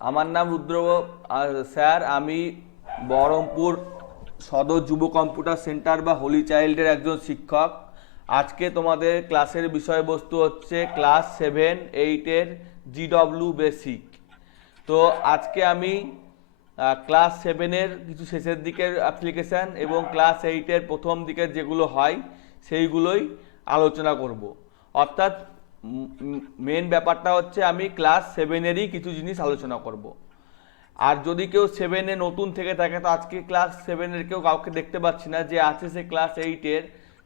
আমার নাম রুদ্র স্যার। আমি বহরমপুর সদর যুব কম্পিউটার সেন্টার বা হোলি চাইল্ডের একজন শিক্ষক। আজকে তোমাদের ক্লাসের বিষয়বস্তু হচ্ছে ক্লাস 7-8-এর জিডব্লিউ বেসিক। তো আজকে আমি ক্লাস 7-এর কিছু শেষের দিকের অ্যাপ্লিকেশান এবং ক্লাস 8-এর প্রথম দিকের যেগুলো হয় সেইগুলোই আলোচনা করব। অর্থাৎ মেন ব্যাপারটা হচ্ছে আমি ক্লাস 7-এরই কিছু জিনিস আলোচনা করব। আর যদি কেউ 7-এ নতুন থেকে থাকে, তো আজকে ক্লাস 7-এর কেউ কাউকে দেখতে পাচ্ছি না, যে আছে সে ক্লাস 8-এর।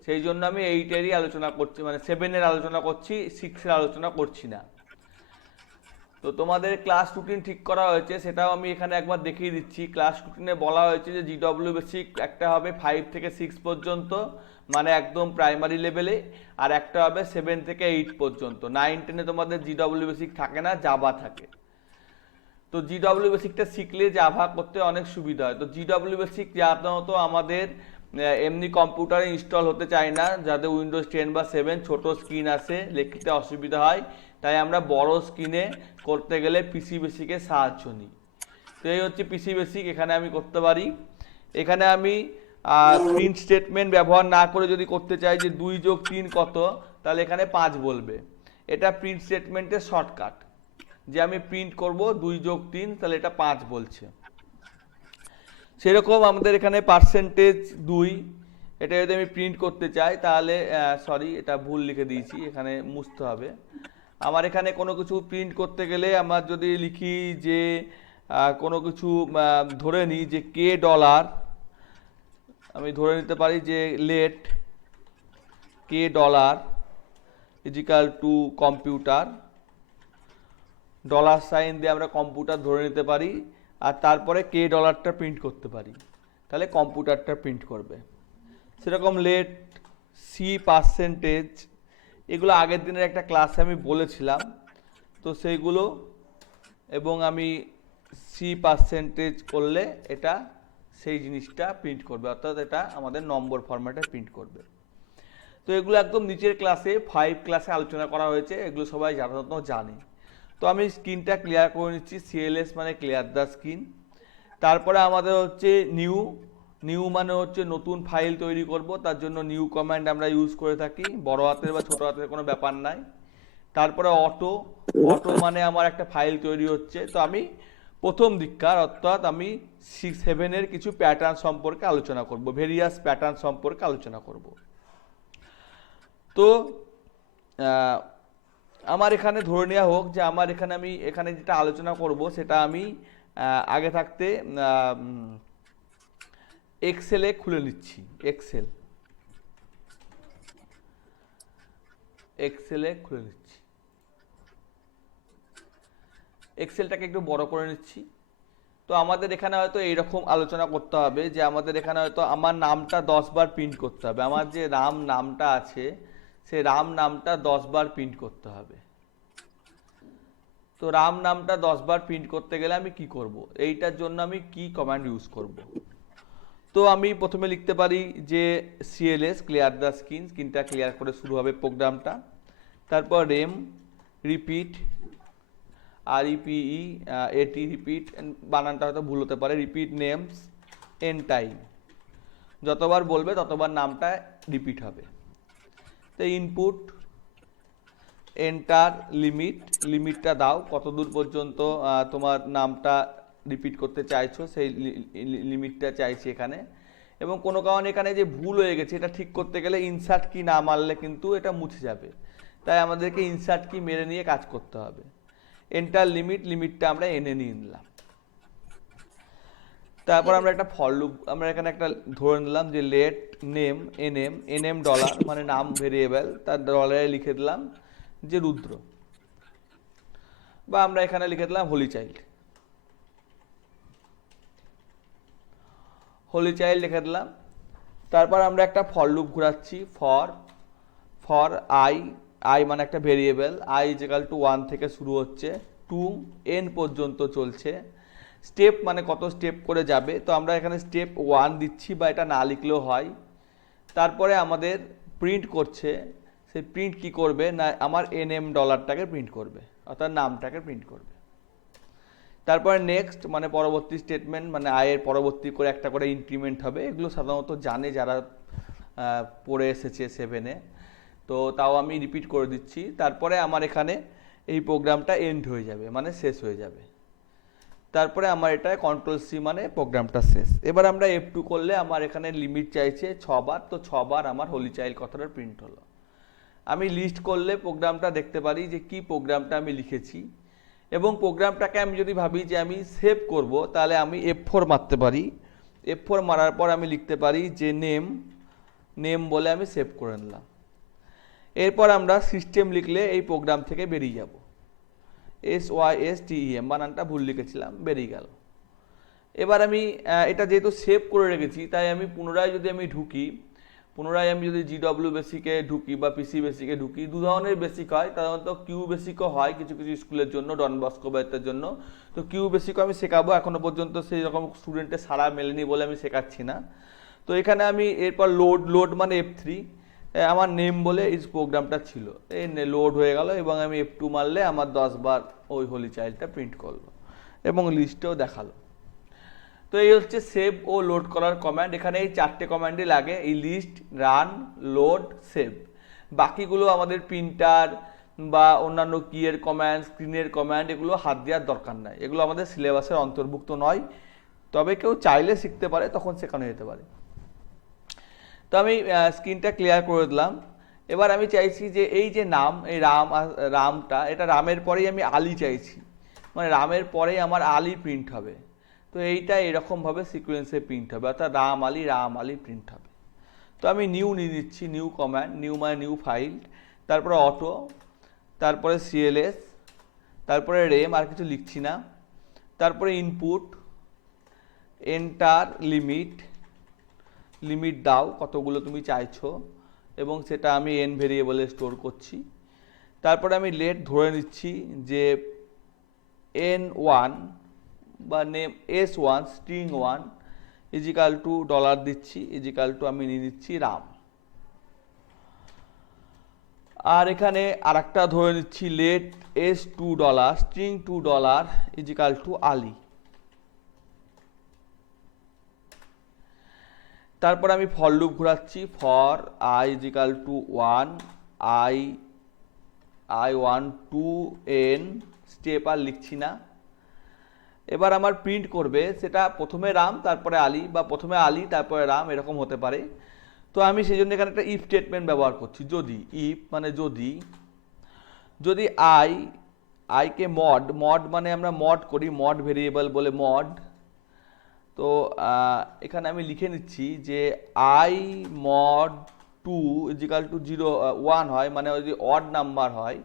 সেই জন্য আমি 8-এরই আলোচনা করছি, মানে 7-এর আলোচনা করছি, 6-এর আলোচনা করছি না। তো তোমাদের ক্লাস রুটিন ঠিক করা হয়েছে, সেটাও আমি এখানে একবার দেখিয়ে দিচ্ছি। ক্লাস রুটিনে বলা হয়েছে যে জিডব্লিউ বেসিক একটা হবে 5 থেকে 6 পর্যন্ত, মানে একদম প্রাইমারি লেভেলে, আর একটা হবে 7 থেকে 8 পর্যন্ত। 9-10-এ তোমাদের জিডব্লিউ বেসিক থাকে না, জাভা থাকে। তো জিডব্লিউ বেসিকটা শিখলে জাভা করতে অনেক সুবিধা হয়। তো জিডব্লিউ বেসিক সাধারণত আমাদের এমনি কম্পিউটারে ইনস্টল হতে চায় না, যাদের উইন্ডোজ 10 বা 7 ছোট স্ক্রিন আসে, লিখতে অসুবিধা হয়, তাই আমরা বড় স্ক্রিনে করতে গেলে পিসি বেসিকের সাহায্য নিই। তো এই হচ্ছে পিসি বেসিক, এখানে আমি করতে পারি। এখানে আমি প্রিন্ট স্টেটমেন্ট ব্যবহার না করে যদি করতে চাই যে 2+3 কত, তাহলে এখানে 5 বলবে। এটা প্রিন্ট স্টেটমেন্টের শর্টকাট, যে আমি প্রিন্ট করব 2+3, তাহলে এটা 5 বলছে। সেরকম আমাদের এখানে %2, এটা যদি আমি প্রিন্ট করতে চাই তাহলে সরি, এটা ভুল লিখে দিয়েছি, এখানে মুছতে হবে। আমার এখানে কোনো কিছু প্রিন্ট করতে গেলে আমার যদি লিখি যে কোনো কিছু ধরে নিই যে $, আমি ধরে নিতে পারি যে লেট $, ইজিক্যাল টু কম্পিউটার, $সাইন দিয়ে আমরা কম্পিউটার ধরে নিতে পারি, আর তারপরে $টা প্রিন্ট করতে পারি, তাহলে কম্পিউটারটা প্রিন্ট করবে। সেরকম লেট $, এগুলো আগের দিনের একটা ক্লাসে আমি বলেছিলাম, তো সেইগুলো, এবং আমি $, করলে এটা সেই জিনিসটা প্রিন্ট করবে, অর্থাৎ এটা আমাদের নম্বর ফরম্যাটে প্রিন্ট করবে। তো এগুলো একদম নিচের ক্লাসে 5 ক্লাসে আলোচনা করা হয়েছে, এগুলো সবাই সাধারণত জানে। তো আমি স্ক্রিনটা ক্লিয়ার করে নিচ্ছি, সিএলএস মানে ক্লিয়ার দ্য স্ক্রিন। তারপরে আমাদের হচ্ছে নিউ, নিউ মানে হচ্ছে নতুন ফাইল তৈরি করব, তার জন্য নিউ কমান্ড আমরা ইউজ করে থাকি, বড় হাতের বা ছোট হাতের কোনো ব্যাপার নাই। তারপরে অটো, অটো মানে আমার একটা ফাইল তৈরি হচ্ছে। তো আমি প্রথম দিককার, অর্থাৎ আমি 7-এর কিছু প্যাটার্ন সম্পর্কে আলোচনা করব, ভেরিয়াস প্যাটার্ন সম্পর্কে আলোচনা করব। তো আমার এখানে ধরে নেওয়া হোক যে আমার এখানে আমি এখানে যেটা আলোচনা করব সেটা আমি আগে থাকতে এক্সেলে খুলে নিচ্ছি। এক্সেলে খুলে নিচ্ছি, এক্সেলটাকে একটু বড় করে নিচ্ছি। তো আমাদের এখানে হয়তো এইরকম আলোচনা করতে হবে যে আমাদের এখানে হয়তো আমার নামটা 10 বার প্রিন্ট করতে হবে। আমার যে রাম নামটা আছে, সেই রাম নামটা 10 বার প্রিন্ট করতে হবে। তো রাম নামটা 10 বার প্রিন্ট করতে গেলে আমি কি করব, এইটার জন্য আমি কি কমান্ড ইউজ করব। তো আমি প্রথমে লিখতে পারি যে সিএলএস ক্লিয়ার দ্য স্ক্রিন, স্ক্রিনটা ক্লিয়ার করে শুরু হবে প্রোগ্রামটা। তারপর রেম রিপিট, REPE AT রিপিট, বানানটা হয়তো ভুল হতে পারে, রিপিট নেমস এন টাইম, যতবার বলবে ততবার নামটা রিপিট হবে। তো ইনপুট, এন্টার, লিমিট, লিমিটটা দাও কত দূর পর্যন্ত তোমার নামটা রিপিট করতে চাইছো, সেই লিমিটটা চাইছি এখানে। এবং কোনো কারণে এখানে যে ভুল হয়ে গেছে, এটা ঠিক করতে গেলে ইনসার্ট কি না মারলে কিন্তু এটা মুছে যাবে, তাই আমাদেরকে ইনসার্ট কি মেরে নিয়ে কাজ করতে হবে। এন্টার লিমিট, লিমিটটা আমরা এনে নিয়ে নিলাম। তারপর আমরা একটা ফর লুপ, আমরা এখানে একটা ধরে নিলাম যে লেট নেম এনএম $, মানে নাম ভেরিয়েবল, তার ডলারে লিখে দিলাম যে রুদ্র, বা আমরা এখানে লিখে দিলাম হোলি চাইল্ড, হোলি চাইল্ড লিখে দিলাম। তারপর আমরা একটা ফর লুপ ঘোরাচ্ছি, ফর আই মানে একটা ভেরিয়েবল, i = 1 থেকে শুরু হচ্ছে, টু n পর্যন্ত চলছে। স্টেপ মানে কত স্টেপ করে যাবে, তো আমরা এখানে স্টেপ 1 দিচ্ছি, বা এটা না লিখলেও হয়। তারপরে আমাদের প্রিন্ট করছে, সেই প্রিন্ট কি করবে না, আমার $টাকে প্রিন্ট করবে, অর্থাৎ নামটাকে প্রিন্ট করবে। তারপরে নেক্সট মানে পরবর্তী স্টেটমেন্ট, মানে আয়ের পরবর্তী করে একটা করে ইনক্রিমেন্ট হবে। এগুলো সাধারণত জানে যারা পড়ে এসেছে 7-এ, তো তাও আমি রিপিট করে দিচ্ছি। তারপরে আমার এখানে এই প্রোগ্রামটা এন্ড হয়ে যাবে, মানে শেষ হয়ে যাবে। তারপরে আমার এটা কন্ট্রোল সি মানে প্রোগ্রামটা শেষ। এবার আমরা F2 করলে আমার এখানে লিমিট চাইছে 6 বার, তো 6 বার আমার হোলি চাইল্ড কথাটা প্রিন্ট হলো। আমি লিস্ট করলে প্রোগ্রামটা দেখতে পারি যে কি প্রোগ্রামটা আমি লিখেছি, এবং প্রোগ্রামটাকে আমি যদি ভাবি যে আমি সেভ করব, তাহলে আমি F4 মারতে পারি। F4 মারার পর আমি লিখতে পারি যে নেম বলে আমি সেভ করে নিলাম। এরপর আমরা সিস্টেম লিখলে এই প্রোগ্রাম থেকে বেরিয়ে যাব। SYSTEM বানানটা ভুল লিখেছিলাম, বেরিয়ে গেল। এবার আমি এটা যেহেতু সেভ করে রেখেছি, তাই আমি পুনরায় যদি আমি ঢুকি, পুনরায় আমি যদি GW বেসিকে ঢুকি বা PC বেসিকে ঢুকি, দু ধরনের বেসিক হয়, সাধারণত কিউ বেসিকও হয় কিছু কিছু স্কুলের জন্য, ডন বস্কো বা এর জন্য। তো কিউ বেসিকও আমি শেখাবো, এখনো পর্যন্ত সেই রকম স্টুডেন্টের সাড়া মেলেনি বলে আমি শেখাচ্ছি না। তো এখানে আমি এরপর লোড মানে F3, আমার নেম বলে এই প্রোগ্রামটা ছিল, এই লোড হয়ে গেল, এবং আমি F2 মারলে আমার 10 বার ওই হোলি চাইল্ডটা প্রিন্ট করলো এবং লিস্টেও দেখালো। তো এই হচ্ছে সেভ ও লোড করার কমান্ড। এখানে এই 4টে কমান্ডই লাগে, এই লিস্ট, রান, লোড, সেভ। বাকিগুলো আমাদের প্রিন্টার বা অন্যান্য কিয়ের কমান্ড, স্ক্রিনের কমান্ড, এগুলো হাত দেওয়ার দরকার নাই, এগুলো আমাদের সিলেবাসের অন্তর্ভুক্ত নয়। তবে কেউ চাইলে শিখতে পারে, তখন শেখানো যেতে পারে। তো আমি স্ক্রিনটা ক্লিয়ার করে দিলাম। এবার আমি চাইছি যে এই যে নাম, এই রামটা, এটা রামের পরেই আমি আলী চাইছি, মানে রামের পরেই আমার আলী প্রিন্ট হবে। তো এইটা এরকমভাবে সিকোয়েন্সে প্রিন্ট হবে, অর্থাৎ রাম আলী প্রিন্ট হবে। তো আমি নিউ নিয়ে নিচ্ছি, নিউ কমান্ড, নিউ মানে নিউ ফাইল, তারপরে অটো, তারপরে CLS, তারপরে রেম, আর কিছু লিখছি না, তারপরে ইনপুট, এন্টার, লিমিট দাও কতগুলো তুমি চাইছো, এবং সেটা আমি n ভেরিয়েবলে স্টোর করছি। তারপরে আমি লেট ধরে নিচ্ছি যে n1 বা name S1 string 1 equal to dollar দিচ্ছি, ইজিক্যাল টু আমি নিয়ে নিচ্ছি রাম। আর এখানে আরেকটা ধরে নিচ্ছি let $2 string $2 equal to Ali. তারপর আমি ফর লুপ ঘোরাচ্ছি, for i is equal to 1 i 1 to n, step আর লিখছি না। এবার আমার প্রিন্ট করবে সেটা প্রথমে রাম তারপরে আলী, বা প্রথমে আলী তারপরে রাম, এরকম হতে পারে। তো আমি সেই জন্য এখানে একটা ইফ স্টেটমেন্ট ব্যবহার করছি। যদি ইফ মানে যদি i কে মড মানে আমরা মড করি, মড ভেরিয়েবল বলে মড। তো এখানে আমি লিখে নিচ্ছি যে i mod 2 ইজিক্যাল টু 1 হয়, মানে যদি অড নাম্বার হয়।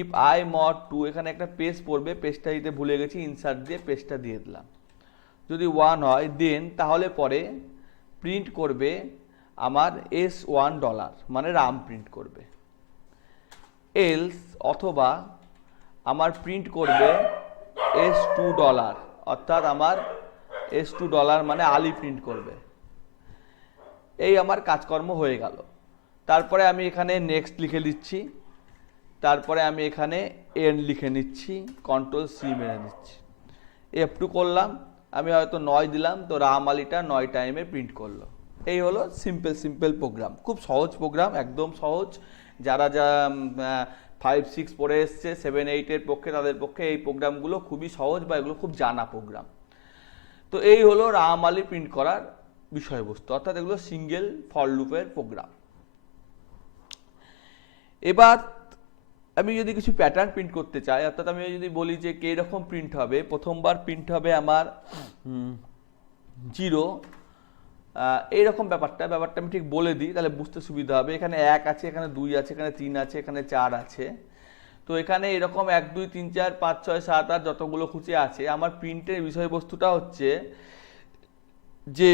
ইফ i mod 2, এখানে একটা পেজ পড়বে, পেজটা দিতে ভুলে গেছি, ইনসার্ট দিয়ে পেজটা দিয়ে দিলাম। যদি 1 হয় দেন তাহলে পরে প্রিন্ট করবে আমার $1 মানে রাম প্রিন্ট করবে। এলস অথবা আমার প্রিন্ট করবে $2, অর্থাৎ আমার $2 মানে আলী প্রিন্ট করবে। এই আমার কাজকর্ম হয়ে গেল। তারপরে আমি এখানে নেক্সট লিখে দিচ্ছি, তারপরে আমি এখানে এন লিখে নিচ্ছি, কন্ট্রোল সি মেরে নিচ্ছি। F2 করলাম, আমি হয়তো 9 দিলাম, তো রাম আলীটা 9 টাইমে প্রিন্ট করলো। এই হলো সিম্পল প্রোগ্রাম, খুব সহজ প্রোগ্রাম, একদম সহজ। যারা 5-6 পড়ে এসছে, 7-8-এর পক্ষে, তাদের পক্ষে এই প্রোগ্রামগুলো খুবই সহজ, বা এগুলো খুব জানা প্রোগ্রাম। তো এই হলো রাম আলী প্রিন্ট করার বিষয়বস্তু, অর্থাৎ এগুলো সিঙ্গেল ফর লুপের প্রোগ্রাম। এবার আমি যদি কিছু প্যাটার্ন প্রিন্ট করতে চাই, অর্থাৎ আমি যদি বলি যে কে রকম প্রিন্ট হবে, প্রথমবার প্রিন্ট হবে আমার 0, এইরকম ব্যাপারটা আমি ঠিক বলে দিই, তাহলে বুঝতে সুবিধা হবে। এখানে 1 আছে, এখানে 2 আছে, এখানে 3 আছে, এখানে 4 আছে। তো এখানে এরকম 1 2 3 4 5 6 7 8 যতগুলো খুঁজে আছে। আমার প্রিন্টের বিষয়বস্তুটা হচ্ছে যে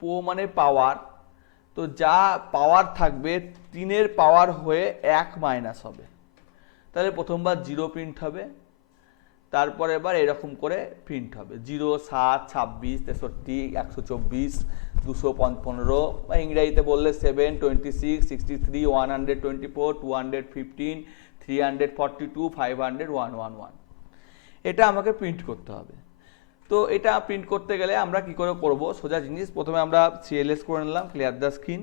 পো মানে পাওয়ার, তো যা পাওয়ার থাকবে 3-এর পাওয়ার হয়ে 1 মাইনাস হবে, তাহলে প্রথমবার 0 প্রিন্ট হবে। তারপর এবার এরকম করে প্রিন্ট হবে 0 7 26 63 124 215, বা ইংরেজিতে বললে 7 26 63 124 215 342 500 111। এটা আমাকে প্রিন্ট করতে হবে। তো এটা প্রিন্ট করতে গেলে আমরা কি করে করব, সোজা জিনিস, প্রথমে আমরা সিএলএস করে নিলাম, ক্লিয়ার দ্য স্ক্রিন,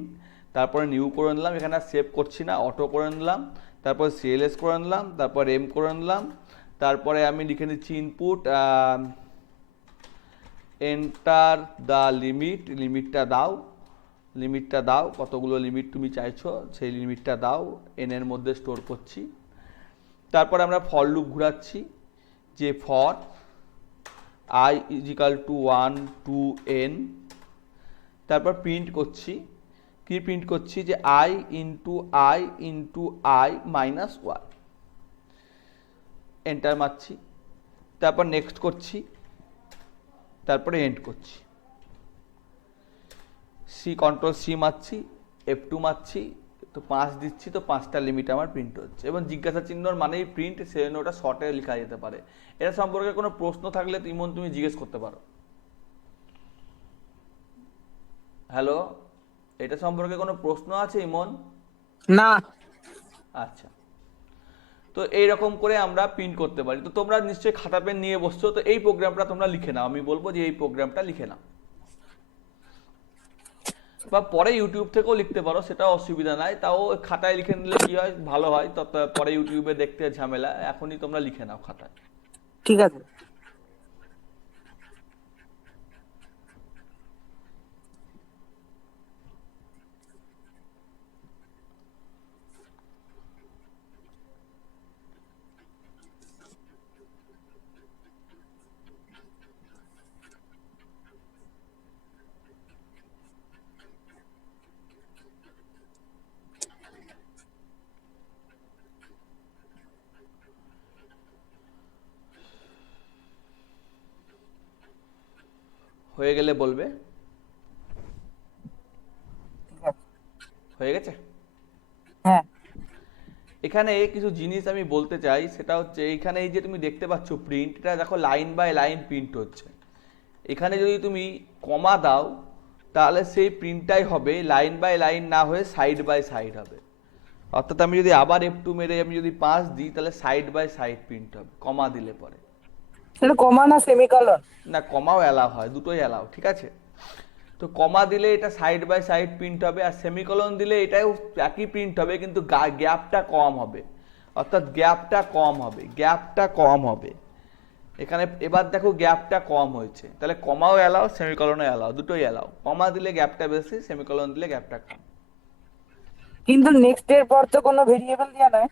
তারপরে নিউ করে নিলাম, এখানে সেভ করছি না, অটো করে নিলাম, তারপরে সিএলএস করে নিলাম, তারপর এম করে নিলাম, তারপরে আমি লিখে নিচ্ছি ইনপুট, এন্টার দ্য লিমিট, লিমিটটা দাও, কতগুলো লিমিট তুমি চাইছো সেই লিমিটটা দাও, এন এর মধ্যে স্টোর করছি। তারপরে আমরা ফর লুপ ঘোরাচ্ছি, যে for i is equal to 1 to n, তারপর প্রিন্ট করছি, কি প্রিন্ট করছি, যে i into i minus 1, enter মারছি, তারপর নেক্সট করছি, তারপরে এন্ড করছি, কন্ট্রোল সি মারছি, F2 মারছি, তো 5 দিচ্ছি, তো 5টা লিমিট আমার প্রিন্ট হচ্ছে। এবং জিজ্ঞাসা চিহ্নর মানেই প্রিন্ট, সেজন্য ওটা শর্টে লেখা যেতে পারে। এটা সম্পর্কে কোনো প্রশ্ন থাকলে ইমন তুমি জিজ্ঞেস করতে পারো। হ্যালো, এটা সম্পর্কে কোনো প্রশ্ন আছে ইমন? না। আচ্ছা, তো এইরকম করে আমরা প্রিন্ট করতে পারি। তো তোমরা নিশ্চয়ই খাতা পেন নিয়ে বসছো, তো এই প্রোগ্রামটা তোমরা লিখে নাও, আমি বলবো যে এই প্রোগ্রামটা লিখে নাও, বা পরে ইউটিউব থেকেও লিখতে পারো, সেটাও অসুবিধা নাই, তাও খাতায় লিখে নিলে কি হয়, ভালো হয়, তত পরে ইউটিউবে দেখতে ঝামেলা, এখনই তোমরা লিখে নাও খাতায়। ঠিক আছে। হয়ে গেলে বলবে। ঠিক আছে। হয়ে গেছে? হ্যাঁ। এখানে কিছু জিনিস আমি বলতে চাই, সেটা হচ্ছে এইখানে এই যে তুমি দেখতে পাচ্ছ প্রিন্ট, এটা দেখো লাইন বাই লাইন প্রিন্ট হচ্ছে। এখানে যদি তুমি কমা দাও তাহলে সেই প্রিন্টটাই হবে লাইন বাই লাইন না হয়ে সাইড বাই সাইড হবে। অর্থাৎ আমি যদি আবার F2 মেরে আমি যদি 5 দিই তাহলে সাইড বাই সাইড প্রিন্ট হবে কমা দিলে পরে। এটা কমা না সেমিকলন? না, কমাও অ্যালাউ হয়, দুটোই অ্যালাউ, ঠিক আছে। তো কমা দিলে এটা সাইড বাই সাইড প্রিন্ট হবে, আর সেমিকলন দিলে এটাও একই প্রিন্ট হবে, কিন্তু গ্যাপটা কম হবে, অর্থাৎ গ্যাপটা কম হবে এখানে। এবার দেখো গ্যাপটা কম হয়েছে, তাহলে কমাও অ্যালাউ, সেমিকলনও অ্যালাউ, দুটোই অ্যালাউ। কমা দিলে গ্যাপটা বেশি, সেমিকলন দিলে গ্যাপটা কম। কিন্তু নেক্সট এর পর তো কোনো ভেরিয়েবল দেয়া নাই।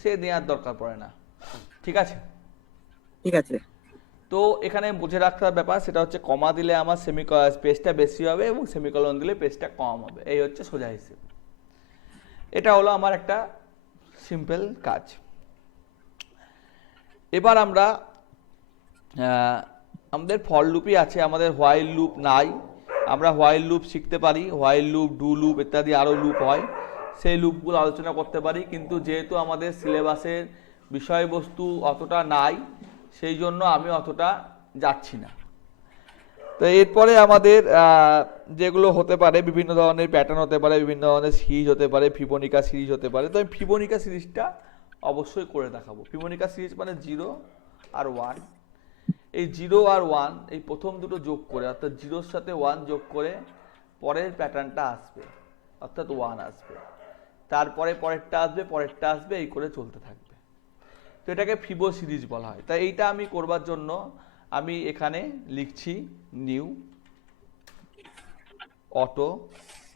সে দেওয়ার দরকার পড়ে না, ঠিক আছে। ঠিক আছে। তো এখানে বুঝে রাখার ব্যাপার সেটা হচ্ছে কমা দিলে আমার স্পেসটা বেশি হবে এবং সেমিকলন দিলে স্পেসটা কম হবে, এই হচ্ছে সোজা হিসেব। এটা হলো আমার একটা সিম্পল কাজ। এবার আমরা আমাদের ফর লুপই আছে, আমাদের হোয়াইল লুপ নাই। আমরা হোয়াইল লুপ শিখতে পারি, হোয়াইল লুপ, ডু লুপ ইত্যাদি আরও লুপ হয়, সেই লুপগুলো আলোচনা করতে পারি। কিন্তু যেহেতু আমাদের সিলেবাসের বিষয়বস্তু অতটা নাই, সেই জন্য আমি অতটা যাচ্ছি না। তো এরপরে আমাদের যেগুলো হতে পারে, বিভিন্ন ধরনের প্যাটার্ন হতে পারে, বিভিন্ন ধরনের সিরিজ হতে পারে, ফিবোনিকা সিরিজ হতে পারে। তো আমি ফিবোনিকা সিরিজটা অবশ্যই করে দেখাবো। ফিবোনিকা সিরিজ মানে 0 আর 1, এই 0 আর 1 এই প্রথম দুটো যোগ করে, অর্থাৎ 0-র সাথে 1 যোগ করে পরের প্যাটার্নটা আসবে, অর্থাৎ 1 আসবে, তারপরে পরেরটা আসবে, এই করে চলতে থাকবে। তো এটাকে ফিবো সিরিজ বলা হয়। তাই এইটা আমি করবার জন্য আমি এখানে লিখছি নিউ অটো,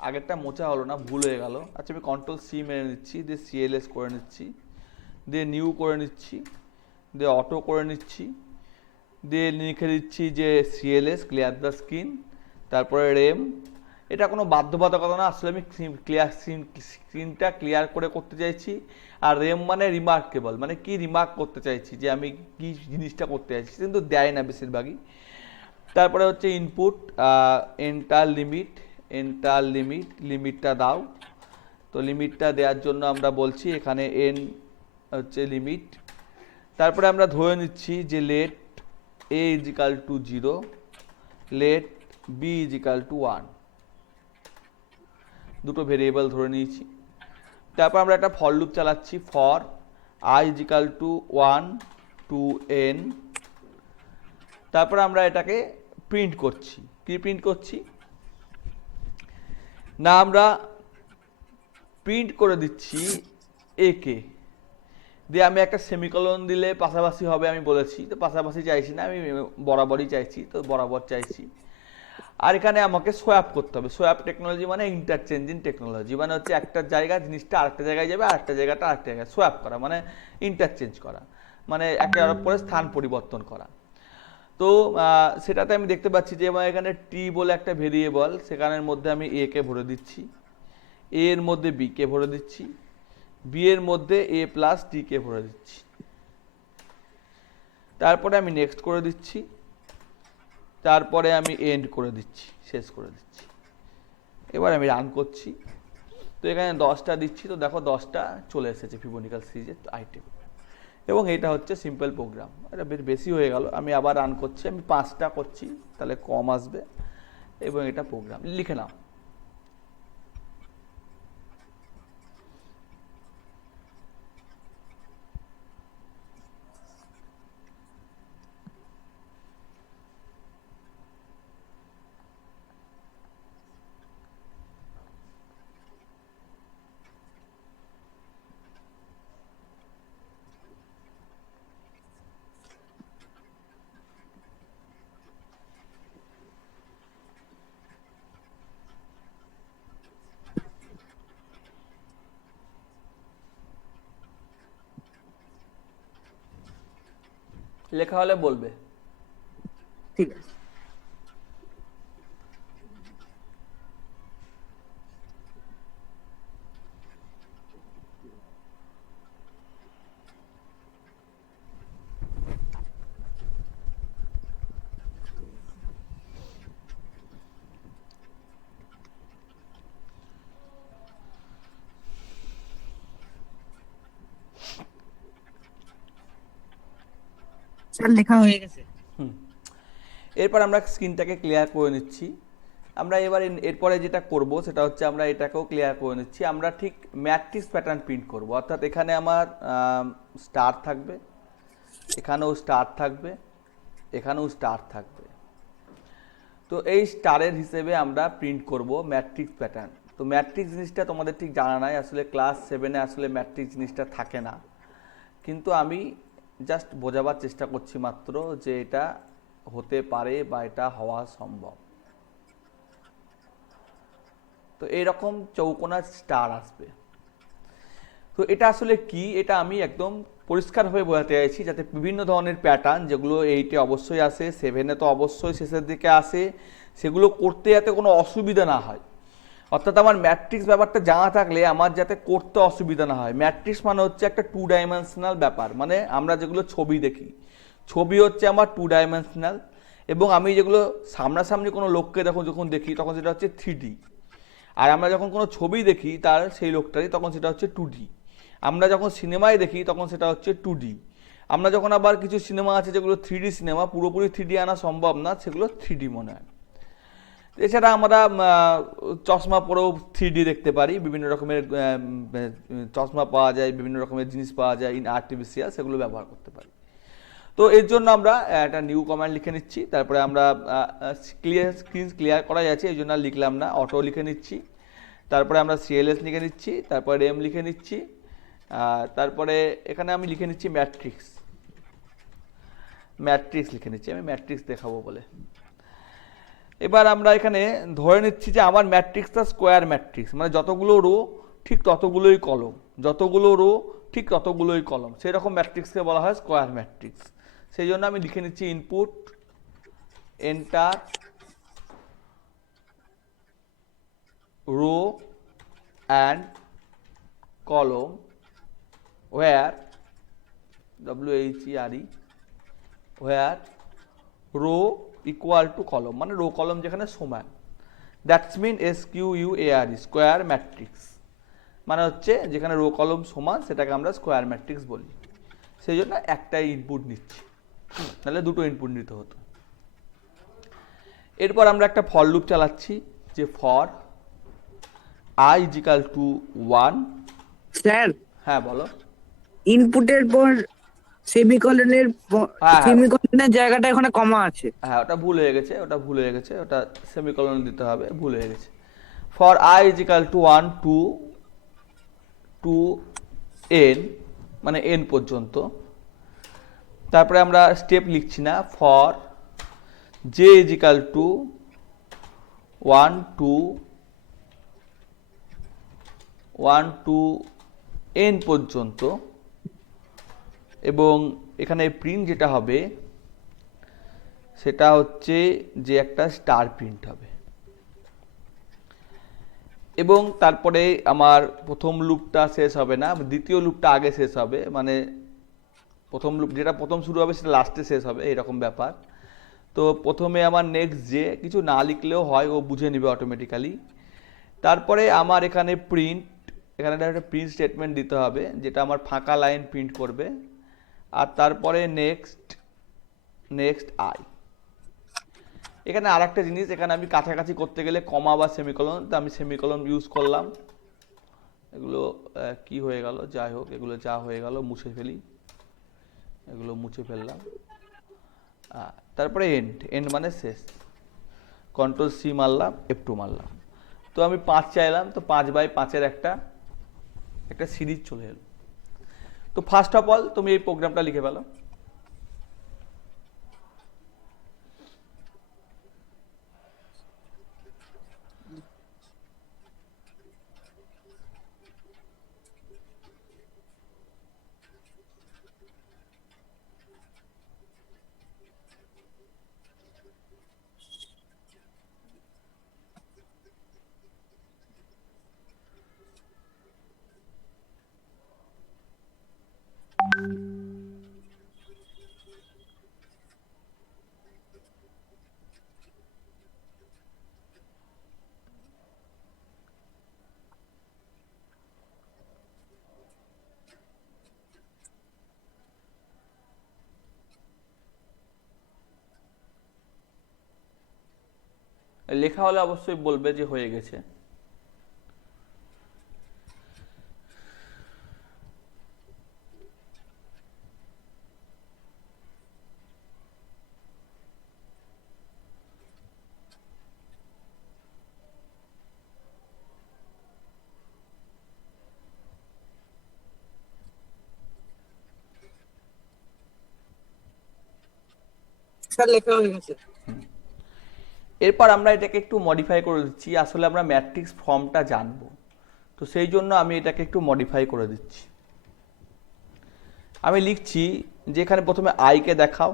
আগেরটা মোচা হলো না, ভুল হয়ে গেল। আচ্ছা, আমি কন্ট্রোল সি মেরে নিচ্ছি, দিয়ে সিএলএস করে নিচ্ছি, দিয়ে নিউ করে নিচ্ছি, দিয়ে অটো করে নিচ্ছি, দিয়ে লিখে দিচ্ছি যে সিএলএস ক্লিয়ার দ্য স্ক্রিন, তারপরে রেম। এটা কোনো বাধ্যবাধকতা না, আসলে আমি স্ক্রিনটা ক্লিয়ার করে করতে চাইছি। আর রেম মানে রিমার্কেবল, মানে কি রিমার্ক করতে চাইছি, যে আমি কি জিনিসটা করতে চাইছি, কিন্তু দেয় না বেশিরভাগই। তারপরে হচ্ছে ইনপুট, এন্টার লিমিটটা দাও। তো লিমিটটা দেওয়ার জন্য আমরা বলছি এখানে এন হচ্ছে লিমিট। তারপরে আমরা ধরে নিচ্ছি যে let a is equal to 0, let b is equal to 1, দুটো ভেরিয়েবল ধরে নিয়েছি। তারপর আমরা একটা ফর লুপ চালাচ্ছি, for i is equal to 1 to n, তারপর আমরা এটাকে প্রিন্ট করছি। কি প্রিন্ট করছি না, আমরা প্রিন্ট করে দিচ্ছি একে দিয়ে আমি একটা সেমিকোলন দিলে পাশাপাশি হবে আমি বলেছি, তো পাশাপাশি চাইছি না, আমি বরাবরই চাইছি, তো বরাবর চাইছি। আর এখানে আমাকে সোয়াপ করতে হবে। সোয়াপ টেকনোলজি মানে ইন্টারচেঞ্জিং টেকনোলজি, মানে হচ্ছে একটা জায়গা জিনিসটা আরেকটা জায়গায় যাবে, আরেকটা জায়গাটা আরেকটা জায়গায় সোয়াপ করা, মানে ইন্টারচেঞ্জ করা, মানে একে অপরের স্থান পরিবর্তন করা। তো সেটাতে আমি দেখতে পাচ্ছি যে আমার এখানে টি বলে একটা ভেরিয়েবল, সেখানের মধ্যে আমি এ কে ভরে দিচ্ছি, এ এর মধ্যে বি কে ভরে দিচ্ছি, বি এর মধ্যে এ প্লাস টি কে ভরে দিচ্ছি। তারপরে আমি নেক্সট করে দিচ্ছি, তারপরে আমি এন্ড করে দিচ্ছি, শেষ করে দিচ্ছি। এবার আমি রান করছি, তো এখানে 10টা দিচ্ছি, তো দেখো 10টা চলে এসেছে ফিবোনিকাল সিরিজের আইটেম। এবং এটা হচ্ছে সিম্পল প্রোগ্রাম। এটা বেশি হয়ে গেল, আমি আবার রান করছি, আমি 5টা করছি, তাহলে কম আসবে। এবং এটা প্রোগ্রাম লিখে নাও। লেখা হলে বলবে। ঠিক আছে। স্যার লেখা হয়ে গেছে। এরপর আমরা স্ক্রিনটাকে ক্লিয়ার করে নিচ্ছি। আমরা এবার এরপরে যেটা করব সেটা হচ্ছে আমরা এটাকেও ক্লিয়ার করে নিচ্ছি। আমরা ঠিক ম্যাট্রিক্স প্যাটার্ন প্রিন্ট করব, অর্থাৎ এখানে আমার স্টার থাকবে, এখানেও স্টার থাকবে, এখানেও স্টার থাকবে। তো এই স্টারের হিসেবে আমরা প্রিন্ট করব ম্যাট্রিক্স প্যাটার্ন। তো ম্যাট্রিক্স জিনিসটা তোমাদের ঠিক জানা নাই, আসলে ক্লাস 7-এ আসলে ম্যাট্রিক্স জিনিসটা থাকে না, কিন্তু আমি জাস্ট বোঝাবার চেষ্টা করছি মাত্র যে এটা হতে পারে বা এটা হওয়া সম্ভব। তো এইরকম চৌকোনা স্টার আসবে। তো এটা আসলে কি, এটা আমি একদম পরিষ্কারভাবে বোঝাতে চাইছি, যাতে বিভিন্ন ধরনের প্যাটার্ন যেগুলো 8-এ অবশ্যই আসে, 7-এ তো অবশ্যই শেষের দিকে আসে, সেগুলো করতে যাতে কোনো অসুবিধা না হয়। অর্থাৎ আমার ম্যাট্রিক্স ব্যাপারটা জানা থাকলে আমার যাতে করতে অসুবিধা না হয়। ম্যাট্রিক্স মানে হচ্ছে একটা 2 ডাইমেনশনাল ব্যাপার, মানে আমরা যেগুলো ছবি দেখি, ছবি হচ্ছে আমার 2 ডাইমেনশনাল, এবং আমি যেগুলো সামনাসামনি কোনো লোককে যখন দেখি তখন সেটা হচ্ছে 3D। আর আমরা যখন কোনো ছবি দেখি তার সেই লোকটারই, তখন সেটা হচ্ছে 2D। আমরা যখন সিনেমায় দেখি তখন সেটা হচ্ছে 2D। আমরা যখন আবার কিছু সিনেমা আছে যেগুলো 3D সিনেমা, পুরোপুরি 3D আনা সম্ভব না, সেগুলো 3D মনে হয়। এছাড়া আমরা চশমা পরেও 3D দেখতে পারি, বিভিন্ন রকমের চশমা পাওয়া যায়, বিভিন্ন রকমের জিনিস পাওয়া যায় আর্টিফিশিয়াল, সেগুলো ব্যবহার করতে পারি। তো এর জন্য আমরা একটা নিউ কমান্ড লিখে নিচ্ছি, তারপরে আমরা স্ক্রিন ক্লিয়ার করা যাচ্ছে এই জন্য আর লিখলাম না, অটো লিখে নিচ্ছি, তারপরে আমরা CLS লিখে নিচ্ছি, তারপরে RAM লিখে নিচ্ছি, তারপরে এখানে আমি লিখে নিচ্ছি ম্যাট্রিক্স লিখে নিচ্ছি, আমি ম্যাট্রিক্স দেখাবো বলে। এবার আমরা এখানে ধরে নিচ্ছি যে আমার ম্যাট্রিক্সটা স্কোয়ার ম্যাট্রিক্স, মানে যতগুলো রো ঠিক ততগুলোই কলম, যতগুলো রো ঠিক ততগুলোই কলম, সেই রকম ম্যাট্রিক্সকে বলা হয় স্কোয়ার ম্যাট্রিক্স। সেই জন্য আমি লিখে নিচ্ছি input enter row and column where WHERE where row equal to column, মানে রো কলম যেখানে সমান, that's mean SQUARE square matrix, মানে হচ্ছে যেখানে রো কলম সমান সেটাকে আমরা স্কোয়ার ম্যাট্রিক্স বলি। সেই জন্য একটাই ইনপুট নিচ্ছি, তাহলে দুটো ইনপুট নিতে হতো। এরপর আমরা একটা ফর লুপ চালাচ্ছি, যে ফর I = 1। স্যার হ্যাঁ বলো। ইনপুটের পর সেমিকলনের হ্যাঁ হ্যাঁ সেমিকলনের জায়গাটা এখানে কমা আছে। হ্যাঁ, ওটা ভুল হয়ে গেছে, ওটা ভুল হয়ে গেছে, ওটা সেমিকলন দিতে হবে, ভুল হয়ে গেছে। For I is equal to 1 to N, মানে এন পর্যন্ত। তারপরে আমরা স্টেপ লিখছি না। For J is equal to 1 to N পর্যন্ত, এবং এখানে প্রিন্ট যেটা হবে সেটা হচ্ছে যে একটা স্টার প্রিন্ট হবে। এবং তারপরে আমার প্রথম লুপটা শেষ হবে না, দ্বিতীয় লুপটা আগে শেষ হবে, মানে প্রথম লুপ যেটা প্রথম শুরু হবে সেটা লাস্টে শেষ হবে, এরকম ব্যাপার। তো প্রথমে আমার নেক্সট যে কিছু না লিখলেও হয়, ও বুঝে নেবে অটোমেটিক্যালি। তারপরে আমার এখানে প্রিন্ট, এখানে একটা প্রিন্ট স্টেটমেন্ট দিতে হবে যেটা আমার ফাঁকা লাইন প্রিন্ট করবে। আর তারপরে নেক্সট আই। এখানে আর একটা জিনিস, এখানে আমি কাছাকাছি করতে গেলে কমা বা সেমিকলন, তো আমি সেমিকলন ইউজ করলাম। এগুলো কি হয়ে গেল, যাই হোক, এগুলো যা হয়ে গেল মুছে ফেলি, এগুলো মুছে ফেললাম। তারপরে এন্ড মানে শেষ। কন্ট্রোল সি মারলাম, F2 মারলাম। তো আমি 5 চাইলাম, তো 5/5-এর একটা সিরিজ চলে এলো। তো ফার্স্ট অফ অল তুমি এই প্রোগ্রামটা লিখে ফেলো। লেখা হলে অবশ্যই বলবে যে হয়ে গেছে। স্যার লেখা হয়ে গেছে। এরপর আমরা এটাকে একটু মডিফাই করে দিচ্ছি, আসলে আমরা ম্যাট্রিক্স ফর্মটা জানবো, তো সেই জন্য আমি এটাকে একটু মডিফাই করে দিচ্ছি। আমি লিখছি যে এখানে প্রথমে আইকে দেখাও,